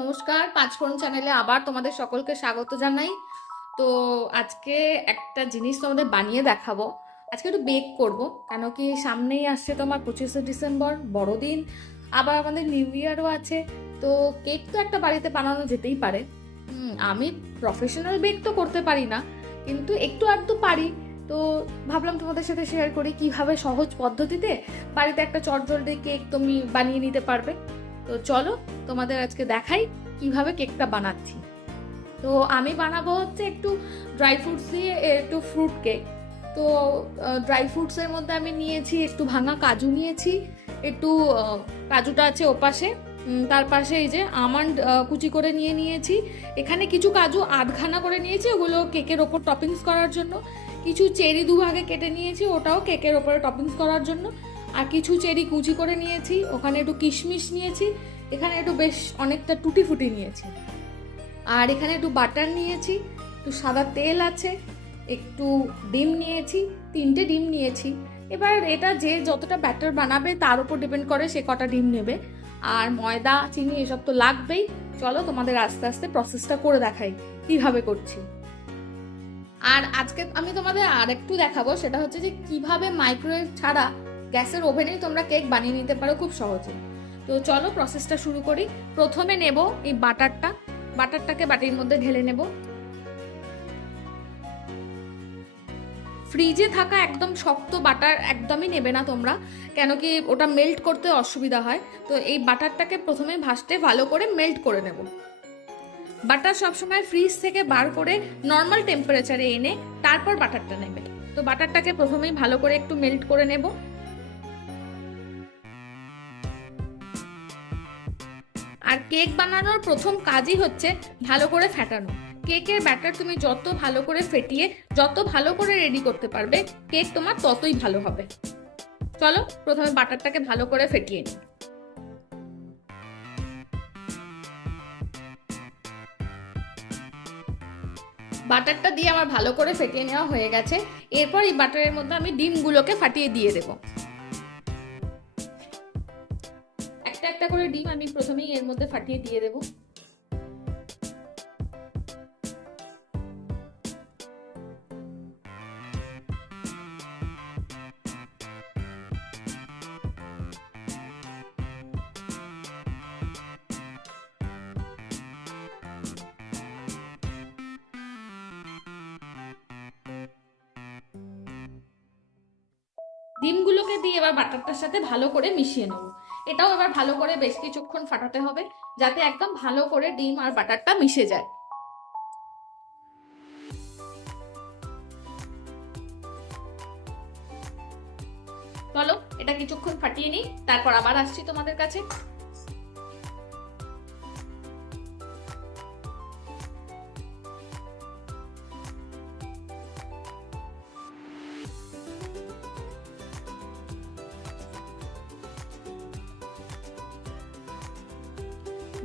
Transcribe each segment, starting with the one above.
নমস্কার, পাঁচফোড়ন চ্যানেলে আবার তোমাদের সকলকে স্বাগত জানাই। তো আজকে একটা জিনিস তোমাদের বানিয়ে দেখাবো। আজকে একটু বেক করব, কেন কি সামনেই আসছে তোমার 25শে ডিসেম্বর, বড়দিন, আবার আমাদের নিউ ইয়ারও আছে। তো কেক তো একটা বাড়িতে বানানো যেতেই পারে। আমি প্রফেশনাল বেক তো করতে পারি না, কিন্তু একটু আধটু পারি। তো ভাবলাম তোমাদের সাথে শেয়ার করি কিভাবে সহজ পদ্ধতিতে বাড়িতে একটা চটজলদি কেক তুমি বানিয়ে নিতে পারবে। তো চলো তোমাদের আজকে দেখাই কিভাবে কেকটা বানাচ্ছি। তো আমি বানাবো হচ্ছে একটু ড্রাই ফ্রুটস দিয়ে একটু ফ্রুট কেক। তো ড্রাই ফ্রুটসের মধ্যে আমি নিয়েছি একটু ভাঙা কাজু নিয়েছি, একটু কাজুটা আছে ওপাশে, তার পাশে এই যে আমন্ড কুচি করে নিয়েছি। এখানে কিছু কাজু আধখানা করে নিয়েছি, ওগুলো কেকের ওপর টপিংস করার জন্য। কিছু চেরি দুভাগে কেটে নিয়েছি, ওটাও কেকের ওপরে টপিংস করার জন্য। আর কিছু চেরি কুচি করে নিয়েছি, ওখানে একটু কিশমিশ নিয়েছি, এখানে একটু বেশ অনেকটা টুটি ফুটি নিয়েছি। আর এখানে একটু বাটার নিয়েছি, একটু সাদা তেল আছে, একটু ডিম নিয়েছি, 3টে ডিম নিয়েছি। এবার এটা যে যতটা ব্যাটার বানাবে তার উপর ডিপেন্ড করে সে কটা ডিম নেবে। আর ময়দা, চিনি এসব তো লাগবেই। চলো তোমাদের আস্তে আস্তে প্রসেসটা করে দেখাই কিভাবে করছি। আর আজকে আমি তোমাদের আর একটু দেখাবো, সেটা হচ্ছে যে কিভাবে মাইক্রোওয়েভ ছাড়া গ্যাসের ওভেনেই তোমরা কেক বানিয়ে নিতে পারো খুব সহজে। তো চলো প্রসেসটা শুরু করি। প্রথমে নেব এই বাটারটাকে বাটির মধ্যে ঢেলে নেব। ফ্রিজে থাকা একদম শক্ত বাটার একদমই নেবে না তোমরা, কেন কি ওটা মেল্ট করতে অসুবিধা হয়। তো এই বাটারটাকে প্রথমে ভাসতে ভালো করে মেল্ট করে নেব। বাটার সবসময় ফ্রিজ থেকে বার করে নর্মাল টেম্পারেচারে এনে তারপর বাটারটা নেবে। তো বাটারটাকে প্রথমেই ভালো করে একটু মেল্ট করে নেব। আর কেক বানানোর প্রথম কাজই হচ্ছে ভালো করে ফেটানো। কেকের ব্যাটার তুমি যত ভালো করে ফেটিয়ে যত ভালো করে রেডি করতে পারবে, কেক তোমার ততই ভালো হবে। চলো প্রথমে বাটারটাকে ভালো করে ফেটিয়ে নিই। বাটারটা দিয়ে আমার ভালো করে ফেটিয়ে নেওয়া হয়ে গেছে। এরপর এই বাটারের মধ্যে আমি ডিমগুলোকে ফাটিয়ে দিয়ে দেবো। একটা একটা করে ডিম আমি প্রথমেই এর মধ্যে ফাটিয়ে দিয়ে দেবো। ডিমগুলোকে দিয়ে এবার বাটারটার সাথে ভালো করে মিশিয়ে নেবো। এটাও এবার ভালো করে বেশ কিছুক্ষণ ফাটাতে হবে, যাতে একদম ভালো করে ডিম আর বাটারটা মিশে যায়। চলো এটা কিছুক্ষণ ফাটিয়ে নিই, তারপর আবার আসছি তোমাদের কাছে।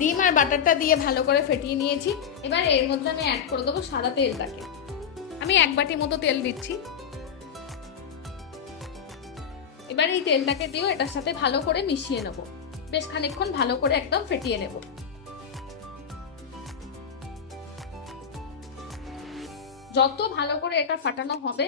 ডিম আর বাটারটা দিয়ে ভালো করে ফেটিয়ে নিয়েছি। এবার এর মধ্যে আমি অ্যাড করে দেবো সাদা তেলটাকে। আমি 1 বাটি মতো তেল দিচ্ছি। এবার এই তেলটাকে দিয়েও এটার সাথে ভালো করে মিশিয়ে নেব। বেশ খানিকক্ষণ ভালো করে একদম ফেটিয়ে নেব। যত ভালো করে এটা ফাটানো হবে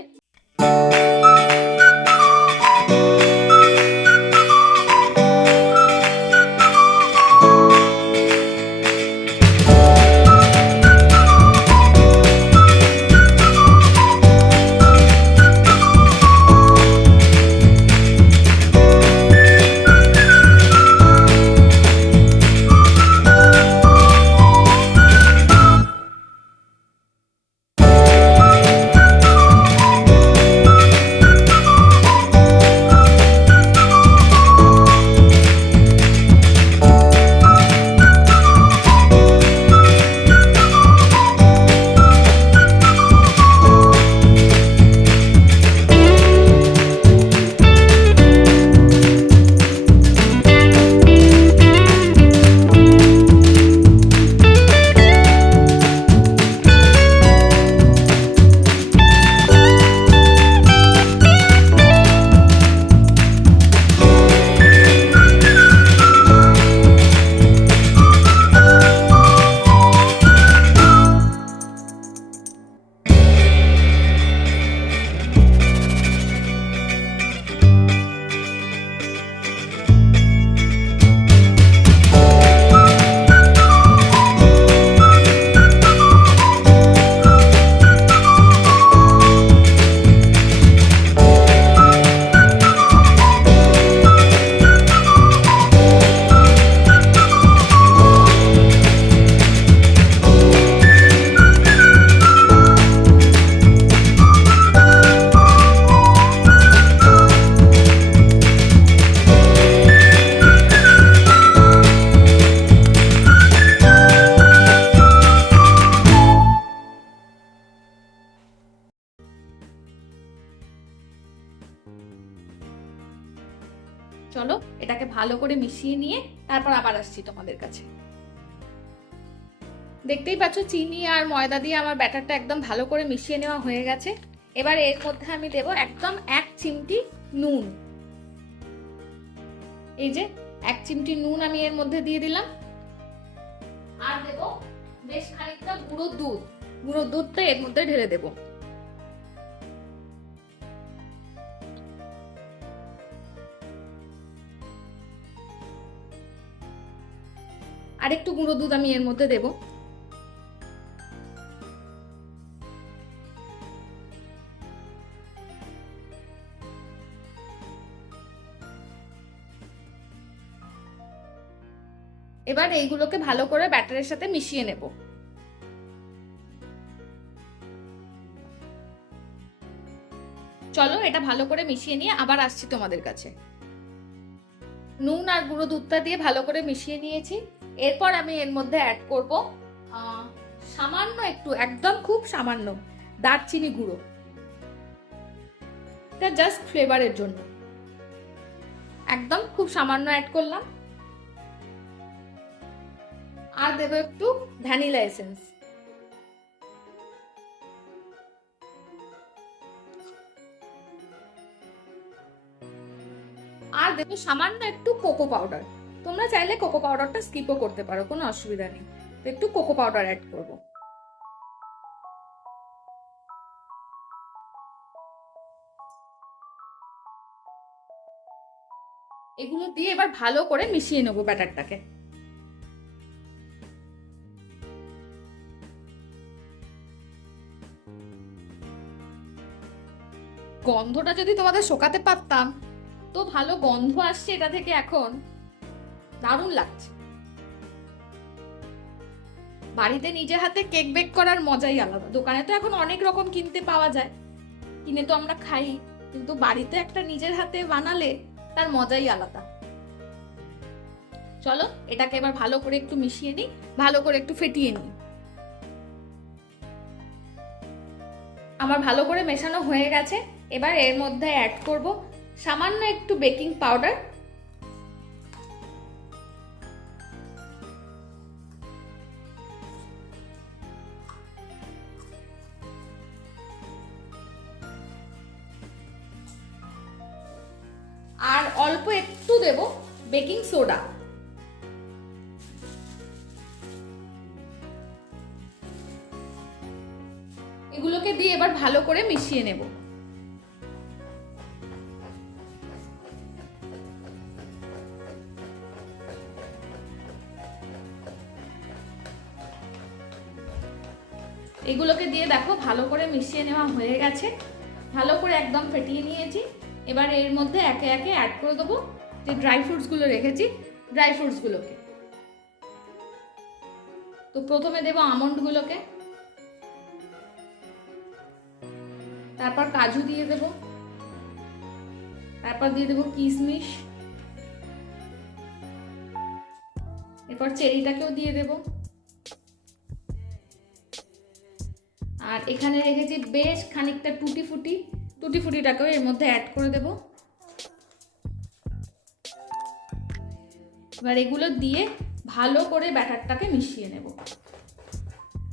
ভালো করে মিশিয়ে নিয়ে তারপর আবার আসছি তোমাদের কাছে। দেখতেই পাচ্ছ চিনি আর ময়দা দিয়ে আমার ব্যাটারটা একদম ভালো করে মিশিয়ে নেওয়া হয়ে গেছে। এবার এর মধ্যে আমি দেব একদম 1 চিমটি নুন। এই যে 1 চিমটি নুন আমি এর মধ্যে দিয়ে দিলাম। আর দেব বেশ খানিকটা গুঁড়ো দুধ। গুঁড়ো দুধটা এর মধ্যে ঢেলে দেব। আর একটু গুঁড়ো দুধ আমি এর মধ্যে দেব। এবার এইগুলোকে ভালো করে ব্যাটারের সাথে মিশিয়ে নেব। চলো এটা ভালো করে মিশিয়ে নিয়ে আবার আসছি তোমাদের কাছে। নুন আর গুঁড়ো দুধটা দিয়ে ভালো করে মিশিয়ে নিয়েছি। এরপর আমি এর মধ্যে অ্যাড করব সামান্য একটু, একদম খুব সামান্য দারচিনি গুঁড়ো। এটা জাস্ট ফ্লেভারের জন্য, একদম খুব সামান্য অ্যাড করলাম। আর দেবো একটু ভ্যানিলা এসেন্স। আর দেবো সামান্য একটু কোকো পাউডার। তোমরা চাইলে কোকো পাউডারটা স্কিপও করতে পারো, কোনো অসুবিধা নেই। তো একটু কোকো পাউডার অ্যাড করব। এগুলো দিয়ে এবার ভালো করে মিশিয়ে নেবো ব্যাটারটাকে। গন্ধটা যদি তোমাদের শোকাতে পারতাম, তো ভালো গন্ধ আসছে এটা থেকে, এখন দারুণ লাগছে। বাড়িতে নিজে হাতে কেক বেক করার মজাই আলাদা। দোকানে তো এখন অনেক রকম কিনতে পাওয়া যায়, কিনে তো আমরা খাই, কিন্তু বাড়িতে একটা নিজের হাতে বানালে তার মজাই আলাদা। চলো এটাকে এবার ভালো করে একটু মিশিয়ে নিই, ভালো করে একটু ফেটিয়ে নিই। আমার ভালো করে মেশানো হয়ে গেছে। এবার এর মধ্যে অ্যাড করব সামান্য একটু বেকিং পাউডার। আর অল্প একটু দেব বেকিং সোডা। এগুলোকে দিয়ে এবার ভালো করে মিশিয়ে নেব। এগুলোকে দিয়ে দেখো ভালো করে মিশিয়ে নেওয়া হয়ে গেছে, ভালো করে একদম ফেটিয়ে নিয়েছি। এবার এর মধ্যে একে একে অ্যাড করে দেবো যে ড্রাই ফ্রুটস গুলো রেখেছি, ড্রাই ফ্রুটস গুলোকে। তো প্রথমে দেবো আমন্ড গুলোকে, তারপর কাজু দিয়ে দেব, তারপর দিয়ে দেবো কিশমিশ, এরপর চেরিটাকেও দিয়ে দেব। আর এখানে রেখেছি বেশ খানিকটা টুটি ফুটি, টুটি ফুটিটাকেও এর মধ্যে অ্যাড করে দেব। এবার এগুলো দিয়ে ভালো করে ব্যাটারটাকে মিশিয়ে নেব।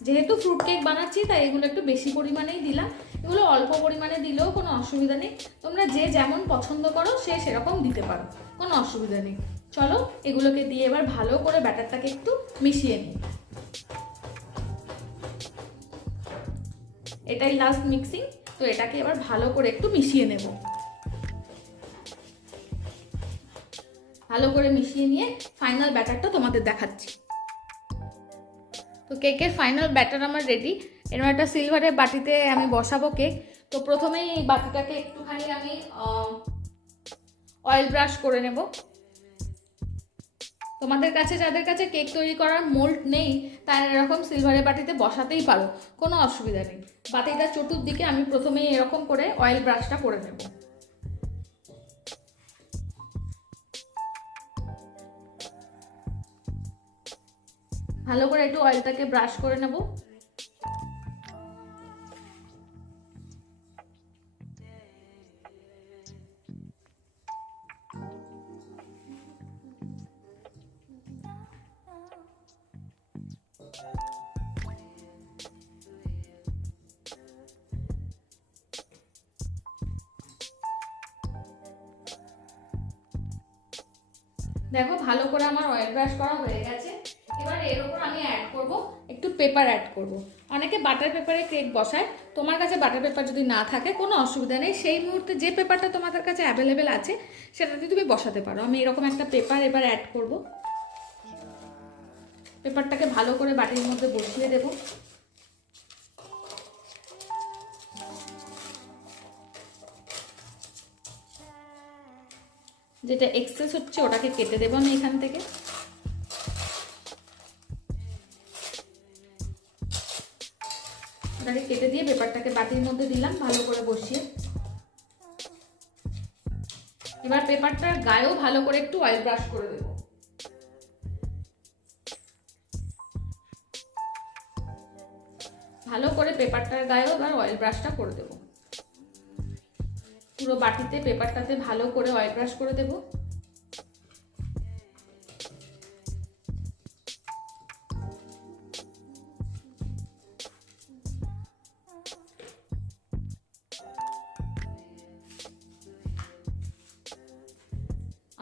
যেহেতু ফ্রুট কেক বানাচ্ছি তাই এগুলো একটু বেশি পরিমাণেই দিলাম। এগুলো অল্প পরিমাণে দিলেও কোনো অসুবিধা নেই, তোমরা যে যেমন পছন্দ করো সে সেরকম দিতে পারো, কোনো অসুবিধা নেই। চলো এগুলোকে দিয়ে এবার ভালো করে ব্যাটারটাকে একটু মিশিয়ে নিই। এটাই লাস্ট মিক্সিং, তো এটাকে এবার ভালো করে একটু মিশিয়ে নেব। ভালো করে মিশিয়ে নিয়ে ফাইনাল ব্যাটারটা তোমাদের দেখাচ্ছি। তো কেকের ফাইনাল ব্যাটার আমার রেডি। এরকম একটা সিলভারের বাটিতে আমি বসাবো কেক। তো প্রথমেই এই বাটিটাকে একটুখানি আমি অয়েল ব্রাশ করে নেব। তোমাদের কাছে যাদের কাছে কেক তৈরি করার মোল্ড নেই তারা এরকম সিলভারের বাটিতে বসাতেই পারো, কোনো অসুবিধা নেই। বাটিটার চতুর্দিকে আমি প্রথমেই এরকম করে অয়েল ব্রাশটা করে নেব। ভালো করে একটু অয়েলটাকে ব্রাশ করে নেব। দেখো ভালো করে আমার অয়েল ব্রাশ করা হয়ে গেছে। এবার এর উপর আমি অ্যাড করব একটু পেপার অ্যাড করব। অনেকে বাটার পেপারে কেক বসায়, তোমার কাছে বাটার পেপার যদি না থাকে কোনো অসুবিধা নেই, সেই মুহূর্তে যে পেপারটা তোমাদের কাছে অ্যাভেলেবেল আছে সেটাতে তুমি বসাতে পারো। আমি এরকম একটা পেপার এবার অ্যাড করব। পেপারটাকে ভালো করে বাটির মধ্যে বসিয়ে দেব। যেটা এক্সেস হচ্ছে ওটাকে কেটে দেবো আমি এখান থেকে। ওটাকে কেটে দিয়ে পেপারটাকে বাটির মধ্যে দিলাম ভালো করে বসিয়ে। এবার পেপারটার গায়েও ভালো করে একটু অয়েল ব্রাশ করে দেবো। ভালো করে পেপারটার গায়েও এবার অয়েল ব্রাশটা করে দেবো। পুরো বাটিতে পেপারটাতে ভালো করে অয়েল ব্রাশ করে দেব।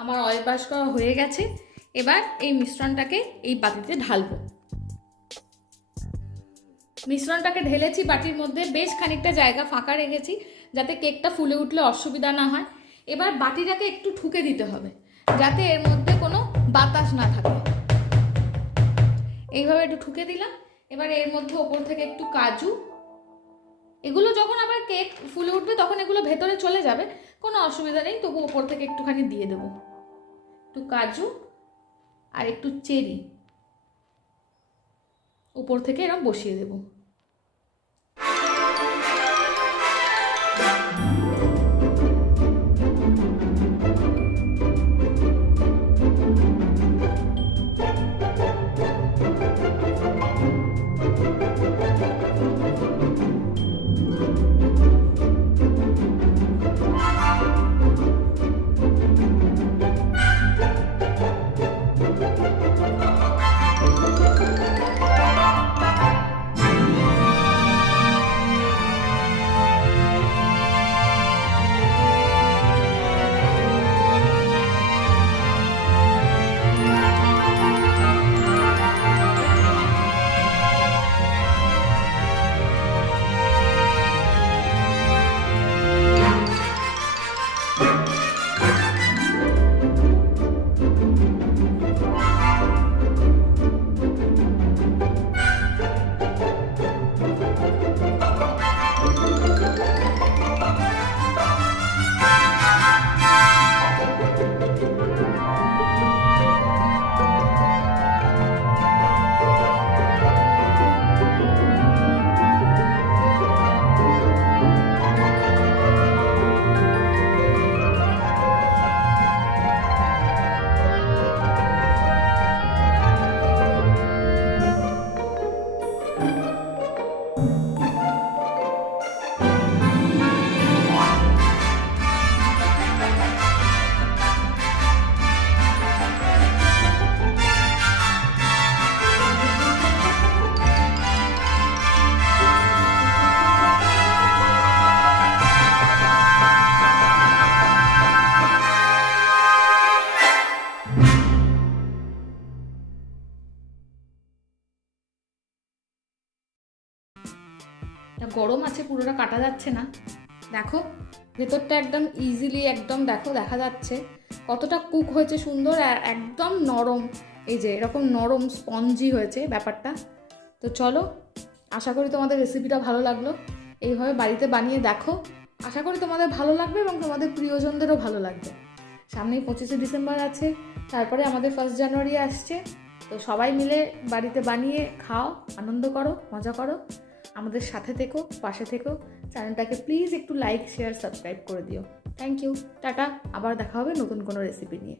আমার অয়েল ব্রাশ করা হয়ে গেছে। এবার এই মিশ্রণটাকে এই বাটিতে ঢালবো। মিশ্রণটাকে ঢেলেছি বাটির মধ্যে, বেশ খানিকটা জায়গা ফাঁকা রেখেছি যাতে কেকটা ফুলে উঠলে অসুবিধা না হয়। এবার বাটিটাকে একটু ঠুকে দিতে হবে যাতে এর মধ্যে কোনো বাতাস না থাকে। এইভাবে একটু ঠুকে দিলাম। এবার এর মধ্যে ওপর থেকে একটু কাজু, এগুলো যখন আবার কেক ফুলে উঠবে তখন এগুলো ভেতরে চলে যাবে, কোনো অসুবিধা নেই, তবু ওপর থেকে একটুখানি দিয়ে দেবো। একটু কাজু আর একটু চেরি উপর থেকে এরকম বসিয়ে দেবো। গরম আছে, পুরোটা কাটা যাচ্ছে না। দেখো ভেতরটা একদম ইজিলি একদম দেখো দেখা যাচ্ছে কতটা কুক হয়েছে, সুন্দর আর একদম নরম। এই যে এরকম নরম স্পঞ্জি হয়েছে ব্যাপারটা। তো চলো, আশা করি তোমাদের রেসিপিটা ভালো লাগলো। এইভাবে বাড়িতে বানিয়ে দেখো, আশা করি তোমাদের ভালো লাগবে এবং তোমাদের প্রিয়জনদেরও ভালো লাগবে। সামনেই 25শে ডিসেম্বর আছে, তারপরে আমাদের 1 জানুয়ারি আসছে। তো সবাই মিলে বাড়িতে বানিয়ে খাও, আনন্দ করো, মজা করো। আমাদের সাথে থেকো, পাশে থেকো। চ্যানেলটাকে প্লিজ একটু লাইক, শেয়ার, সাবস্ক্রাইব করে দিও। Thank you, tata. আবার দেখা হবে নতুন কোনো রেসিপি নিয়ে।